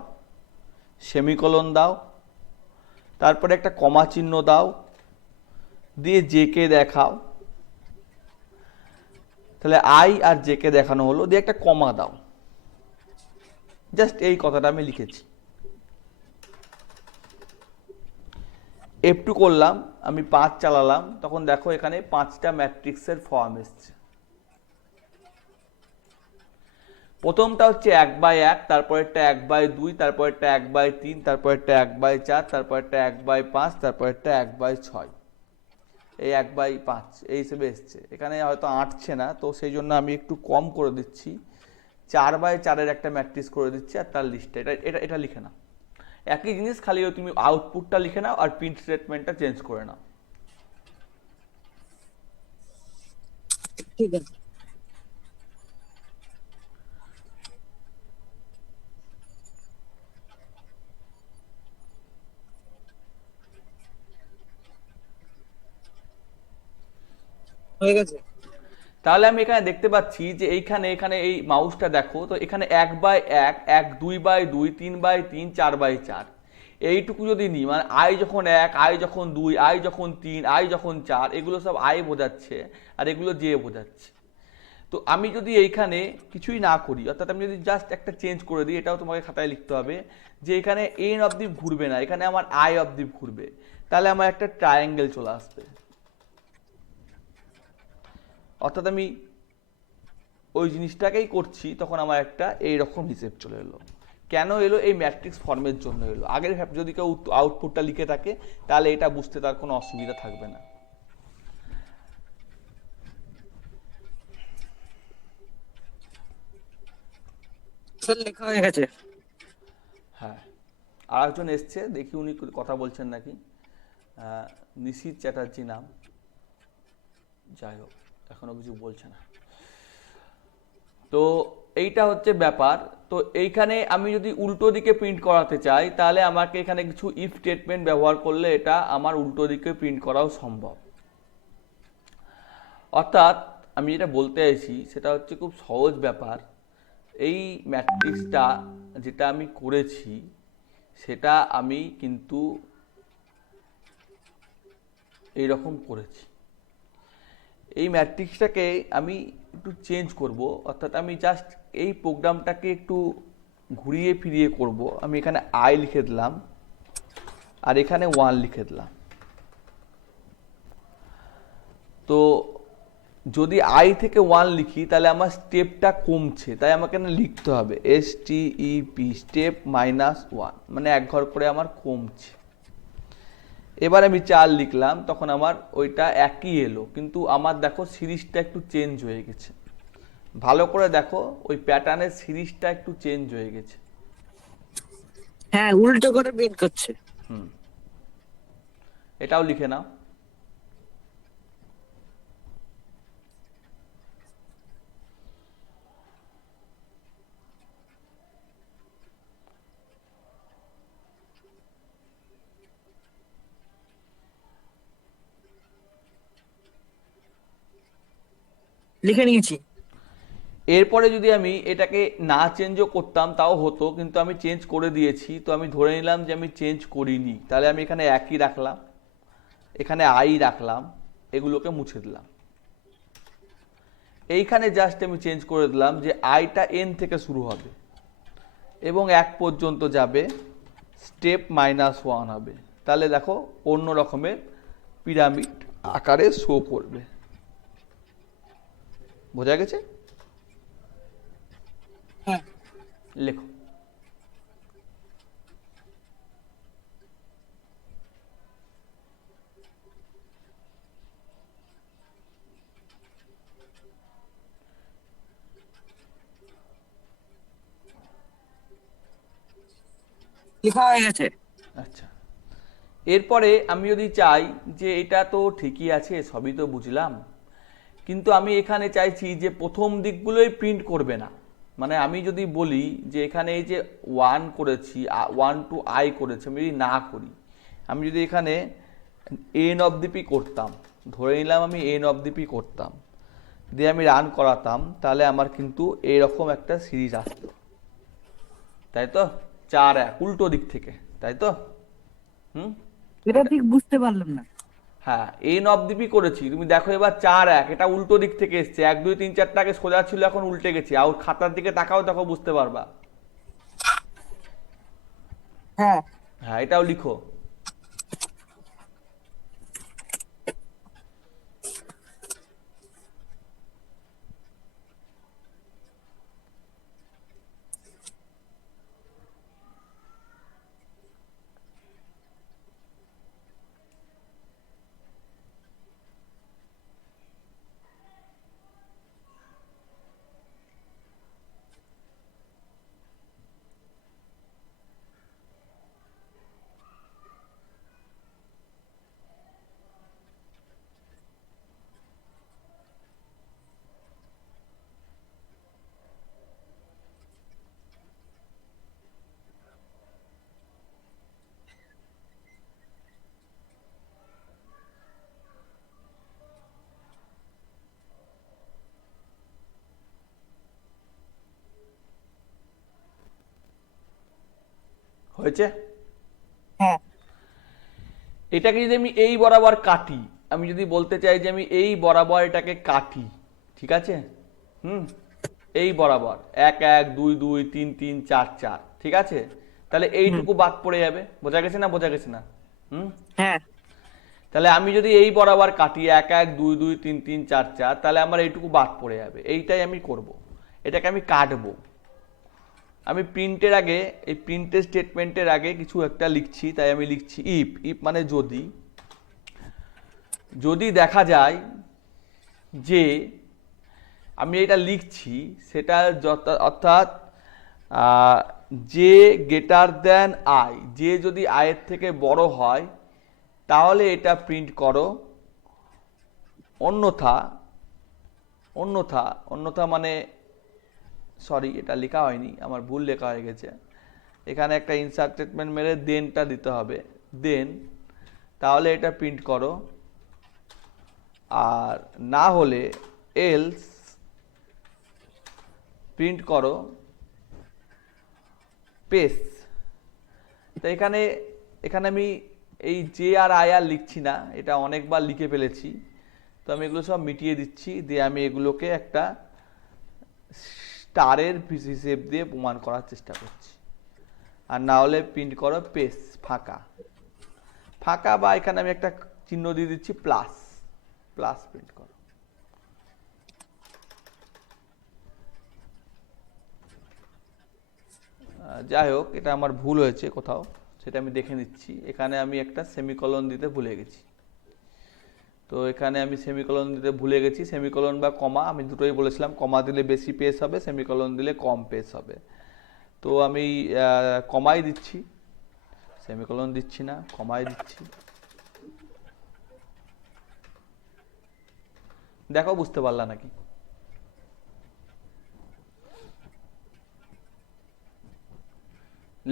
সেমিকলন দাও, তারপরে একটা কমা চিহ্ন দাও, দিয়ে জেকে দেখাও। তাহলে আই আর জেকে দেখানো হলো, দিয়ে একটা কমা দাও। জাস্ট এই কথাটা আমি লিখেছি। F2 করলাম, আমি 5 চালালাম, তখন দেখো এখানে 5টা ম্যাট্রিক্সের ফর্ম এসছে। প্রথমটা হচ্ছে 1/1, তারপরেরটা 1/2, তারপরেরটা 1/3, তারপরেরটা 1/4, তারপরেরটা 1/5, তারপরেরটা 1/6। এই 1/5 এই হিসেবে এসছে। এখানে হয়তো আঁটছে না, তো সেই জন্য আমি একটু কম করে দিচ্ছি, 4/4-এর একটা ম্যাট্রিক্স করে দিচ্ছি, আর তার লিস্টটা এটা এটা এটা লিখে নাও। একই জিনিস, খালি তুমি আউটপুটটা লিখে নাও আর প্রিন্ট স্টেটমেন্টটা চেঞ্জ করে নাও। ঠিক আছে, হয়ে গেছে। তাহলে আমি এখানে দেখতে পাচ্ছি যে এইখানে এখানে এই মাউসটা দেখো, তো এখানে 1/1, 2/2, 3/3, 4/4, এইটুকু যদি নিই, মানে আই যখন 1, আই যখন 2, আই যখন 3, আই যখন 4, এগুলো সব আই বোঝাচ্ছে আর এগুলো জে বোঝাচ্ছে। তো আমি যদি এইখানে কিছুই না করি, অর্থাৎ আমি যদি জাস্ট একটা চেঞ্জ করে দিই, এটাও তোমাকে খাতায় লিখতে হবে যে এখানে এন অবধি ঘুরবে না, এখানে আমার আই অবধি ঘুরবে, তাহলে আমার একটা ট্রায়াঙ্গেল চলে আসবে। অর্থাৎ আমি ওই জিনিসটাকেই করছি, তখন আমার একটা এইরকম হিসেব চলে এলো। কেন এলো? এই ম্যাট্রিক্স ফর্মের জন্য এলো। আগের যদি কেউ আউটপুটটা লিখে থাকে, তাহলে এটা বুঝতে তার কোনো অসুবিধা থাকবে না। স্যার লেখা হয়ে গেছে। হ্যাঁ, আর একজন এসছে, দেখি উনি কথা বলছেন নাকি। নিশীথ চ্যাটার্জি নাম, যাই হোক এখনো কিছু বলছে না। তো এইটা হচ্ছে ব্যাপার। তো এইখানে আমি যদি উল্টো দিকে প্রিন্ট করাতে চাই, তাহলে আমাকে এখানে কিছু ইফ স্টেটমেন্ট ব্যবহার করলে এটা আমার উল্টো দিকে প্রিন্ট করাও সম্ভব। অর্থাৎ আমি যেটা বলতে চাইছি সেটা হচ্ছে খুব সহজ ব্যাপার। এই ম্যাট্রিক্সটা যেটা আমি করেছি সেটা আমি কিন্তু এইরকম করেছি। এই ম্যাট্রিক্সটাকে আমি একটু চেঞ্জ করব, অর্থাৎ আমি জাস্ট এই প্রোগ্রামটাকে একটু ঘুরিয়ে ফিরিয়ে করব। আমি এখানে আই লিখে দিলাম আর এখানে 1 লিখে দিলাম। তো যদি আই থেকে 1 লিখি তাহলে আমার স্টেপটা কমছে, তাই আমাকে না লিখতে হবে STEP, স্টেপ -1, মানে 1 ঘর করে আমার কমছে। এবার আমি 4 লিখলাম, তখন আমার ওইটা একই এলো, কিন্তু আমার দেখো সিরিজটা একটু চেঞ্জ হয়ে গেছে। ভালো করে দেখো, ওই প্যাটার্নের সিরিজটা একটু চেঞ্জ হয়ে গেছে। হ্যাঁ, উল্টো করে প্রিন্ট করছে। এটাও লিখে নাও। লিখে নিয়েছি। এরপরে যদি আমি এটাকে না চেঞ্জও করতাম তাও হতো, কিন্তু আমি চেঞ্জ করে দিয়েছি, তো আমি ধরে নিলাম যে আমি চেঞ্জ করিনি। তাহলে আমি এখানে একই রাখলাম, এখানে আই রাখলাম, এগুলোকে মুছে দিলাম। এইখানে জাস্ট আমি চেঞ্জ করে দিলাম যে আইটা এন থেকে শুরু হবে এবং 1 পর্যন্ত যাবে, স্টেপ -1 হবে। তাহলে দেখো অন্য রকমের পিরামিড আকারে শো করবে। বোঝা গেছে? হ্যাঁ, লেখো। লেখা হয়ে গেছে। আচ্ছা, এরপরে আমি যদি চাই যে এটা তো ঠিকই আছে, সবই তো বুঝলাম, কিন্তু আমি এখানে চাইছি যে প্রথম দিকগুলোই প্রিন্ট করবে না। মানে আমি যদি বলি যে এখানে এই যে 1 করেছি, 1 টু আই করেছি, আমি যদি না করি, আমি যদি এখানে এন অফ দি পি করতাম, ধরে নিলাম আমি এন অফ দি পি করতাম, দিয়ে আমি রান করাতাম, তাহলে আমার কিন্তু এইরকম একটা সিরিজ আসতো, তাই তো? 4-1 উল্টো দিক থেকে, তাই তো? হুম। এটা ঠিক বুঝতে পারলাম না। হ্যাঁ, এন অফ দিপি করেছি, তুমি দেখো এবার 4-1, এটা উল্টো দিক থেকে এসছে। 1 2 3 4 আগে সোজা ছিল, এখন উল্টে গেছে। আর খাতার দিকে তাকাও, দেখো বুঝতে পারবা। হ্যাঁ, হ্যাঁ, এটাও লিখো। হয়েছে? হ্যাঁ, এটাকে যদি আমি এই বরাবর কাটি, আমি যদি বলতে চাই যে আমি এই বরাবর এটাকে কাটি, ঠিক আছে? হুম, এই বরাবর 1 1 2 2 3 3 4 4, ঠিক আছে? তাহলে এইটুকু বাদ পড়ে যাবে। বোঝা গেছে না? বোঝা গেছে না? হুম। হ্যাঁ, তাহলে আমি যদি এই বরাবর কাটি 1 1 2 2 3 3 4 4, তাহলে আমার এইটুকু বাদ পড়ে যাবে। এইটাই আমি করব, এটাকে আমি কাটবো। আমি প্রিন্টের আগে, এই প্রিন্টের স্টেটমেন্টের আগে কিছু একটা লিখছি, তাই আমি লিখছি ইফ। ইফ মানে যদি, যদি দেখা যায় যে আমি এটা লিখছি সেটা অর্থাৎ আহ, যে গ্রেটার দেন আই, যে যদি আয়ের থেকে বড় হয় তাহলে এটা প্রিন্ট করো, অন্যথা অন্যথা অন্যথা মানে, সরি এটা লেখা হয়নি, আমার ভুল লেখা হয়ে গেছে, এখানে একটা ইনসার্ট স্টেটমেন্ট মেরে দেনটা দিতে হবে, দেন, তাহলে এটা প্রিন্ট করো, আর না হলে এলস প্রিন্ট করো পেস। তো এখানে এখানে আমি এই জে আর আই আর লিখছি না, এটা অনেকবার লিখে ফেলেছি, তো আমি এগুলো সব মিটিয়ে দিচ্ছি, দিয়ে আমি এগুলোকে একটা স্টারের হিসেব দিয়ে প্রমাণ করার চেষ্টা করছি। আর না হলে প্রিন্ট করো পেস, ফাঁকা ফাঁকা, বা এখানে আমি একটা চিহ্ন দিয়ে দিচ্ছি প্লাস, প্লাস প্রিন্ট করো। যাই হোক, এটা আমার ভুল হয়েছে কোথাও, সেটা আমি দেখে নিচ্ছি। এখানে আমি একটা সেমিকলন দিতে ভুলে গেছি, তো এখানে আমি সেমিকলন দিতে ভুলে গেছি। সেমিকলন বা কমা, আমি দুটোই বলেছিলাম, কমা দিলে বেশি পেস হবে, সেমিকলন দিলে কম পেস হবে। তো আমি কমাই দিচ্ছি, সেমিকলন দিচ্ছি না, কমাই দিচ্ছি। দেখো বুঝতে পারলা নাকি?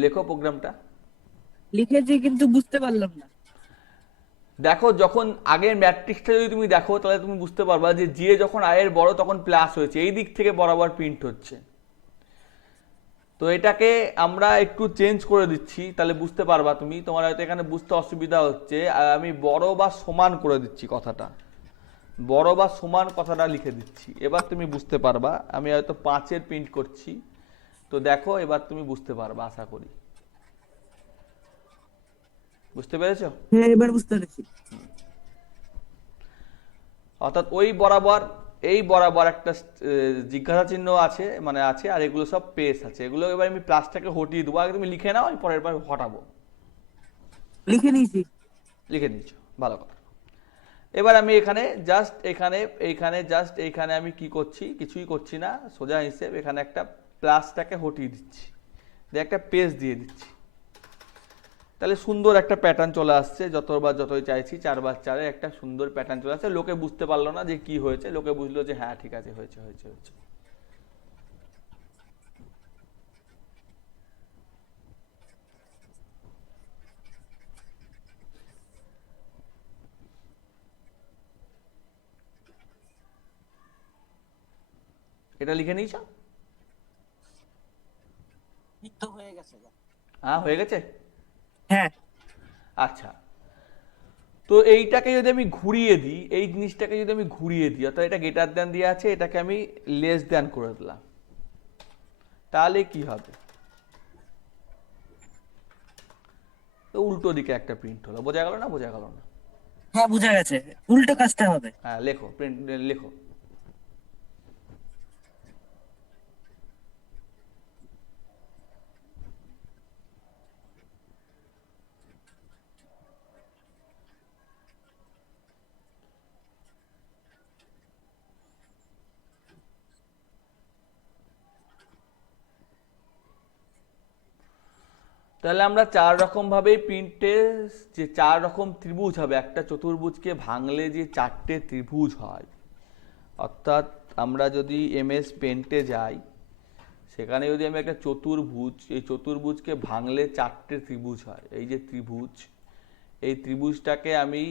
লেখো প্রোগ্রামটা। লিখেছি কিন্তু বুঝতে পারলাম না। দেখো, যখন আগের ম্যাট্রিক্সটা যদি তুমি দেখো তাহলে তুমি বুঝতে পারবা যে যে যখন আয়ের বড় তখন প্লাস হয়েছে, এই দিক থেকে বরাবর প্রিন্ট হচ্ছে। তো এটাকে আমরা একটু চেঞ্জ করে দিচ্ছি, তাহলে বুঝতে পারবা তুমি, তোমার হয়তো এখানে বুঝতে অসুবিধা হচ্ছে, আর আমি বড় বা সমান করে দিচ্ছি কথাটা, বড় বা সমান কথাটা লিখে দিচ্ছি, এবার তুমি বুঝতে পারবা। আমি হয়তো 5-এর প্রিন্ট করছি, তো দেখো এবার তুমি বুঝতে পারবা, আশা করি বুঝতে পেরেছো। হ্যাঁ, এবার বুঝতে পেরেছি। অর্থাৎ ওই বরাবর, এই বরাবর একটা জিজ্ঞাসা চিহ্ন আছে, মানে আছে, আর এগুলো সব পেস আছে, এগুলো এবার আমি প্লাসটাকে হটিয়ে দেবো, আগে তুমি লিখে নাও, আমি পরের বার হটাবো। লিখে নিয়েছি। লিখে নিচ্ছ, ভালো কথা। এবার আমি এখানে জাস্ট এইখানে আমি কি করছি, কিছুই করছি না, সোজা হিসেব এখানে একটা প্লাসটাকে হটিয়ে দিচ্ছি, দিয়ে একটা পেজ দিয়ে দিচ্ছি, তাহলে সুন্দর একটা প্যাটার্ন চলে আসছে। যতবার যতই চাইছি 4x4 একটা সুন্দর প্যাটার্ন চলে আসছে। লোকে বুঝতে পারলো না যে কি হয়েছে, লোকে বুঝলো যে হ্যাঁ ঠিক আছে, হয়েছে হয়েছে হয়েছে। এটা লিখে নিয়েছ? এই তো হয়ে গেছে। হ্যাঁ হয়ে গেছে। হ্যাঁ। আচ্ছা, তো এইটাকে যদি আমি ঘুরিয়ে দিই, এই জিনিসটাকে যদি আমি ঘুরিয়ে দিই, অর্থাৎ এটা গ্রেটার দ্যান দিয়ে আছে, এটাকে আমি লেস দ্যান করে দিলাম, তাহলে কি হবে? তো উল্টো দিকে একটা প্রিন্ট হলো, বোঝা গেল না? বোঝা গেল না? হ্যাঁ, বোঝা গেছে। উল্টো কাজটা হবে। হ্যাঁ লেখো, প্রিন্ট লেখো। তাহলে আমরা 4 রকম ভাবেই প্রিন্টে, যে 4 রকম ত্রিভুজ হবে, একটা চতুর্ভুজকে ভাঙলে যে 4টে ত্রিভুজ হয়, অর্থাৎ আমরা যদি এমএস পেন্টে যাই, সেখানে যদি আমি একটা চতুর্ভুজ, এই চতুর্ভুজকে ভাঙলে 4টে ত্রিভুজ হয়, এই যে ত্রিভুজ, এই ত্রিভুজটাকে আমি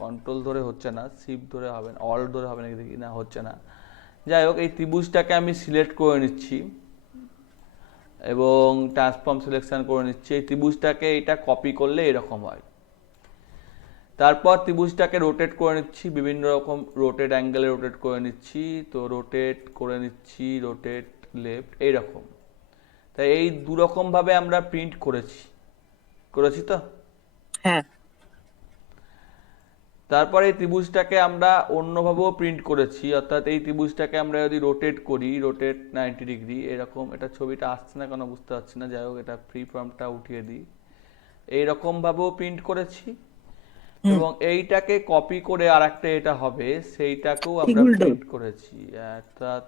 কন্ট্রোল ধরে হচ্ছে না, শিফট ধরে হবে না, অল্ট ধরে হবে নাকি দেখি, না হচ্ছে না, যাই হোক, এই ত্রিভুজটাকে আমি সিলেক্ট করে নিচ্ছি এবং ট্রান্সফর্ম সিলেকশন করে নিচ্ছি। এই ত্রিভুজটাকে এটা কপি করলে এরকম হয়। তারপর ত্রিভুজটাকে রোটেট করে নিচ্ছি, বিভিন্ন রকম রোটেট অ্যাঙ্গেলে রোটেট করে নিচ্ছি, তো রোটেট করে নিচ্ছি, রোটেট লেফট, এইরকম। তাই এই 2 রকম ভাবে আমরা প্রিন্ট করেছি তো। হ্যাঁ। তারপরে এই ত্রিভুজটাকে আমরা অন্যভাবেও প্রিন্ট করেছি, অর্থাৎ এই ত্রিভুজটাকে আমরা যদি রোটেট করি, রোটেট 90 ডিগ্রি এরকম, এটা ছবিটা আসছে না কেন বুঝতে পারছি না, যাই হোক এটা ফ্রি ফর্মটা উঠিয়ে দিই, এইরকম ভাবেও প্রিন্ট করেছি, এবং এইটাকে কপি করে আর একটা এটা হবে, সেইটাকেও ঠিক আমরা উল্টো। প্রিন্ট করেছি, অর্থাৎ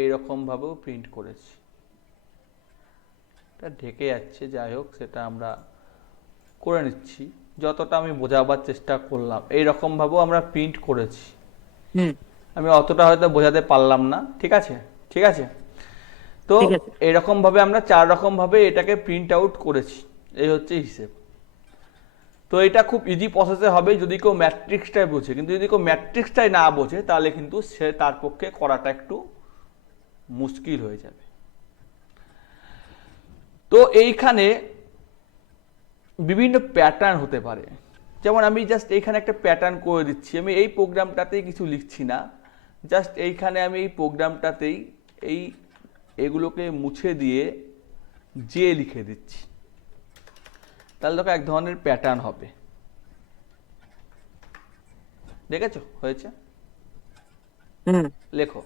এইরকম ভাবেও প্রিন্ট করেছি। এটা ঢেকে যাচ্ছে, যাই হোক সেটা আমরা করে নিচ্ছি। যতটা আমি বোঝাবার চেষ্টা করলাম, এইরকম ভাবেও আমরা প্রিন্ট করেছি। হুম। আমি অতটা হয়তো বোঝাতে পারলাম না, ঠিক আছে? ঠিক আছে, তো ঠিক আছে। এরকম ভাবে আমরা 4 রকম ভাবে এটাকে প্রিন্ট আউট করেছি। এই হচ্ছে হিসেব। তো এটা খুব ইজি প্রসেসে হবে যদি কেউ ম্যাট্রিক্সটাই বোঝে, কিন্তু যদি কেউ ম্যাট্রিক্সটাই না বোঝে তাহলে কিন্তু সে তার পক্ষে করাটা একটু মুশকিল হয়ে যাবে। তো এইখানে বিভিন্ন প্যাটার্ন হতে পারে। যেমন আমি জাস্ট এইখানে একটা প্যাটার্ন করে দিচ্ছি, আমি এই প্রোগ্রামটাতেই কিছু লিখছি না, জাস্ট এইখানে আমি এই প্রোগ্রামটাতেই এই এগুলোকে মুছে দিয়ে যে লিখে দিচ্ছি, তাহলে দেখো এক ধরনের প্যাটার্ন হবে। দেখেছো হয়েছে? হুম। লেখো।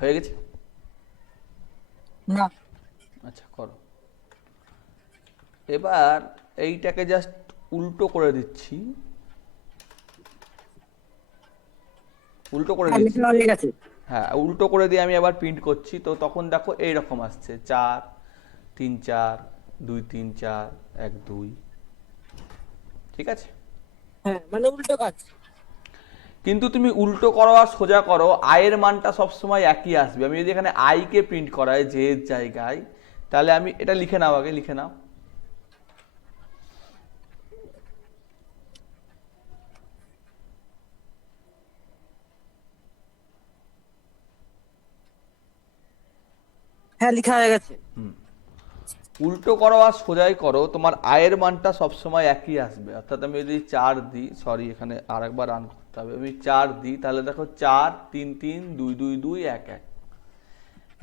হয়ে গেছে? না। আচ্ছা করো। এবার এইটাকে জাস্ট উল্টো করে দিচ্ছি, উল্টো করে হ্যাঁ, দিচ্ছি। লেখা হয়ে গেছে। হ্যাঁ, উল্টো করে দিয়ে আমি আবার প্রিন্ট করছি, তো তখন দেখো এইরকম আসছে 4 3 4 2 3 4 1 2। ঠিক আছে? হ্যাঁ, মানে উল্টো কাজ। কিন্তু তুমি উল্টো করো আর সোজা করো, আয়ের মানটা সবসময় একই আসবে। আমি যদি এখানে আই কে প্রিন্ট করাই যে এর জায়গায়, তাহলে আমি এটা লিখে নাও, আগে লিখে নাও। হ্যাঁ, লেখা হয়ে গেছে। উল্টো করো আর সোজাই করো, তোমার আয়ের মানটা সবসময় একই আসবে। অর্থাৎ আমি যদি 4 দিই, সরি এখানে আরেকবার রান করতে হবে, আমি 4 দিই তাহলে দেখো 4 3 3 2 2 2 1 1।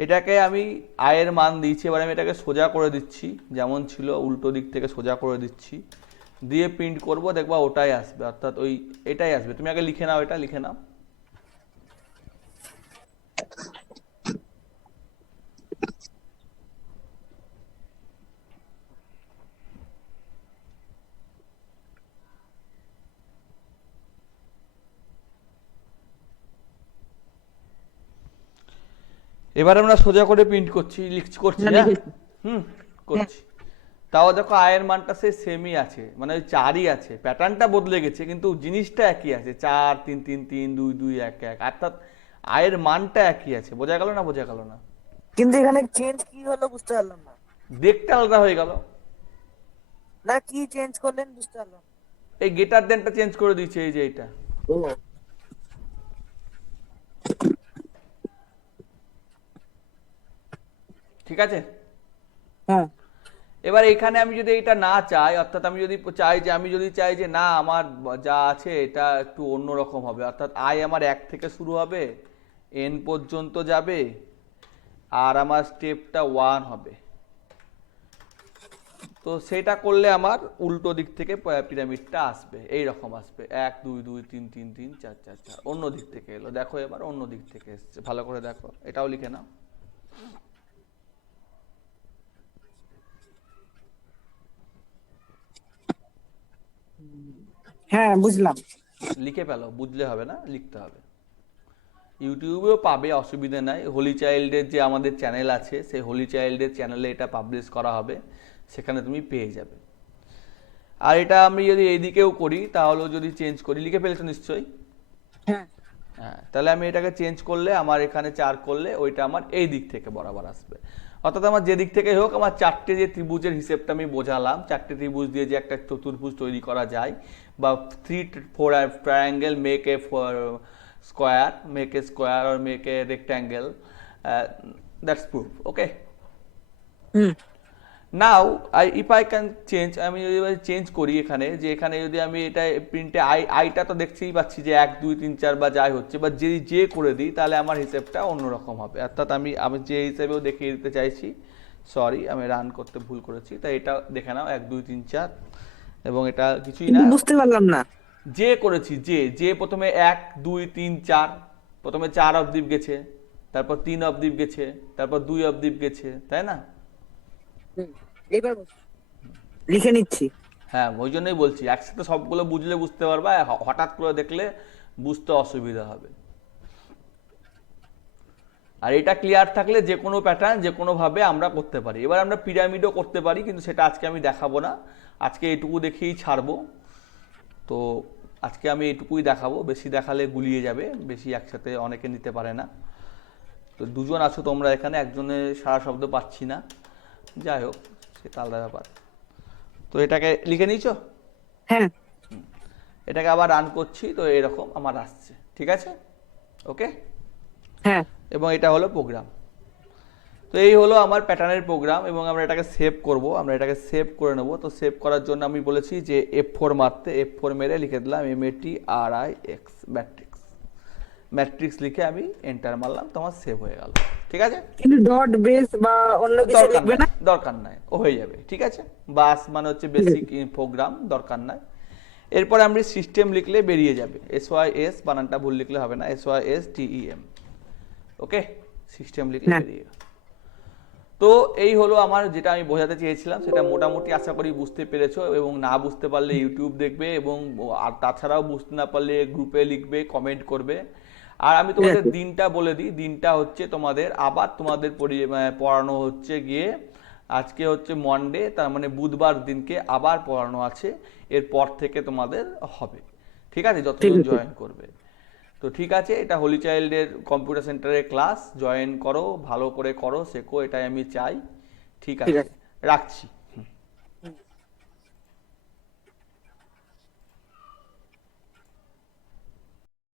এটাকে আমি আয়ের মান দিয়েছি, এবার আমি এটাকে সোজা করে দিচ্ছি, যেমন ছিল উল্টো দিক থেকে সোজা করে দিচ্ছি, দিয়ে প্রিন্ট করব, দেখবা ওটাই আসবে, অর্থাৎ ওই এটাই আসবে। তুমি আগে লিখে নাও, এটা লিখে নাও। এবার আমরা সোজা করে প্রিন্ট করছি, লিখছি, করছি। হ্যাঁ, হ্যাঁ, লিখেছি। করছি। তাও দেখো আয়ের মানটা সেই সেমই আছে, মানে ওই 4ই আছে, প্যাটার্নটা বদলে গেছে কিন্তু জিনিসটা একই আছে, 4 3 3 3 2 2 1 1, অর্থাৎ আয়ের মানটা একই আছে। বোঝা গেল না? বোঝা গেল না? কিন্তু এখানে চেঞ্জ কি হলো বুঝতে পারলাম না। দেখতে আলাদা হয়ে গেল। না, কি চেঞ্জ করলেন বুঝতে পারলাম না। এই গেটার দেনটা চেঞ্জ করে দিচ্ছে, এই যে এটা। ও। ঠিক আছে? হ্যাঁ। এবার এখানে আমি যদি এটা না চাই, অর্থাৎ আমি যদি চাই যে, আমি যদি চাই যে না আমার যা আছে এটা একটু অন্যরকম হবে, অর্থাৎ আই আমার 1 থেকে শুরু হবে, এন পর্যন্ত যাবে, আর আমার স্টেপটা 1 হবে, তো সেটা করলে আমার উল্টো দিক থেকে পিরামিডটা আসবে, এই রকম আসবে 1 2 2 3 3 3 4 4 4। অন্য দিক থেকে এলো, দেখো এবার অন্য দিক থেকে এসছে, ভালো করে দেখো, এটাও লিখে নাও। হ্যাঁ, বুঝলাম। লিখে ফেলো, বুঝলে হবে না, লিখতে হবে। ইউটিউবেও পাবে, অসুবিধা নাই। হোলি চাইল্ডের যে আমাদের চ্যানেল আছে, সেই হোলি চাইল্ডের চ্যানেলে এটা পাবলিশ করা হবে, সেখানে তুমি পেয়ে যাবে। আর এটা আমি যদি এইদিকেও করি, তাহলেও যদি চেঞ্জ করি, লিখে ফেলেছো নিশ্চয়ই? হ্যাঁ। হ্যাঁ, তাহলে আমি এটাকে চেঞ্জ করলে, আমার এখানে 4 করলে ওইটা আমার এই দিক থেকে বরাবর আসবে। অর্থাৎ আমার যে দিক থেকে হোক, আমার 4টে যে ত্রিভুজের হিসেবটা আমি বোঝালাম, 4টে ত্রিভুজ দিয়ে যে একটা চতুর্ভুজ তৈরি করা যায়, বা 3 4 triangle make a square, make a square or make a rectangle, that's proof. Okay, hmm. Now if I can change, আমি যদি চেঞ্জ করি এখানে, যে এখানে যদি আমি এটা প্রিন্টে আইটা তো দেখতেই পাচ্ছি যে 1 2 3 4 বা যাই হচ্ছে, বা যে করে দিই, তাহলে আমার হিসেবটা অন্যরকম হবে। অর্থাৎ আমি আমি যে হিসেবেও দেখিয়ে দিতে চাইছি, সরি আমি রান করতে ভুল করেছি, তাই এটা দেখে নাও 1 2 3 4, এবং এটা কিছুই কিন্তু না। বুঝতে পারলাম না। যে করেছি, যে যে প্রথমে 1 2 3 4, প্রথমে 4 অবধি গেছে, তারপর 3 অবধি গেছে, তারপর 2 অবধি গেছে, তাই না? হুম, এবার লিখে নিচ্ছি। হ্যাঁ, ওই জন্যই বলছি একসাথে সবগুলো বুঝলে বুঝতে পারবা, হঠাৎ করে দেখলে বুঝতে অসুবিধা হবে। আর এটা ক্লিয়ার থাকলে যে কোনো প্যাটার্ন যে কোনোভাবে আমরা করতে পারি। এবার আমরা পিরামিডও করতে পারি, কিন্তু সেটা আজকে আমি দেখাবো না, আজকে এটুকু দেখেই ছাড়বো। তো আজকে আমি এটুকুই দেখাবো, বেশি দেখালে গুলিয়ে যাবে, বেশি একসাথে অনেকে নিতে পারে না। তো দুজন আছো তোমরা এখানে, একজনের সারা শব্দ পাচ্ছি না, যাই হোক সেটা আলাদা ব্যাপার। তো এটাকে লিখে নিয়েছো? হ্যাঁ। এটাকে আবার রান করছি, তো এরকম আমার আসছে, ঠিক আছে? ওকে। হ্যাঁ। এবং এটা হলো প্রোগ্রাম। তো এই হলো আমার প্যাটার্নের প্রোগ্রাম, এবং আমরা এটাকে সেভ করব, আমরা এটাকে সেভ করে নেব। তো সেভ করার জন্য আমি বলেছি যে F4 মারতে, F4 মেরে লিখে দিলাম MATRIX, ম্যাট্রিক্স। ম্যাট্রিক্স লিখে আমি এন্টার মারলাম, তোমার সেভ হয়ে গেল, ঠিক আছে? কিন্তু ডট বেস বা অন্য কিছু দরকার লিখবে নাই, না? দরকার নাই, ও হয়ে যাবে, ঠিক আছে? বাস মানে হচ্ছে বেসিক প্রোগ্রাম, দরকার নাই। এরপর আমি সিস্টেম লিখলে বেরিয়ে যাবে, SYS, বানানটা ভুল লিখলে হবে না, SYSTEM। ওকে, সিস্টেম লিখলে হ্যাঁ। বেরিয়ে গেল। তো এই হলো আমার, যেটা আমি বোঝাতে চেয়েছিলাম সেটা মোটামুটি আশা করি বুঝতে পেরেছো, এবং না বুঝতে পারলে ইউটিউব দেখবে, এবং আর তাছাড়াও বুঝতে না পারলে গ্রুপে লিখবে, কমেন্ট করবে। আর আমি তোমাদের দিনটা বলে দিই, দিনটা হচ্ছে তোমাদের আবার তোমাদের পড়ানো হচ্ছে গিয়ে, আজকে হচ্ছে মন্ডে, তার মানে বুধবার দিনকে আবার পড়ানো আছে, এরপর থেকে তোমাদের হবে, ঠিক আছে, যতজন জয়েন করবে। তো ঠিক আছে, এটা হোলি চাইল্ডের কম্পিউটার সেন্টারের ক্লাস, জয়েন করো, ভালো করে করো, শেখো, এটাই আমি চাই। ঠিক আছে, রাখছি।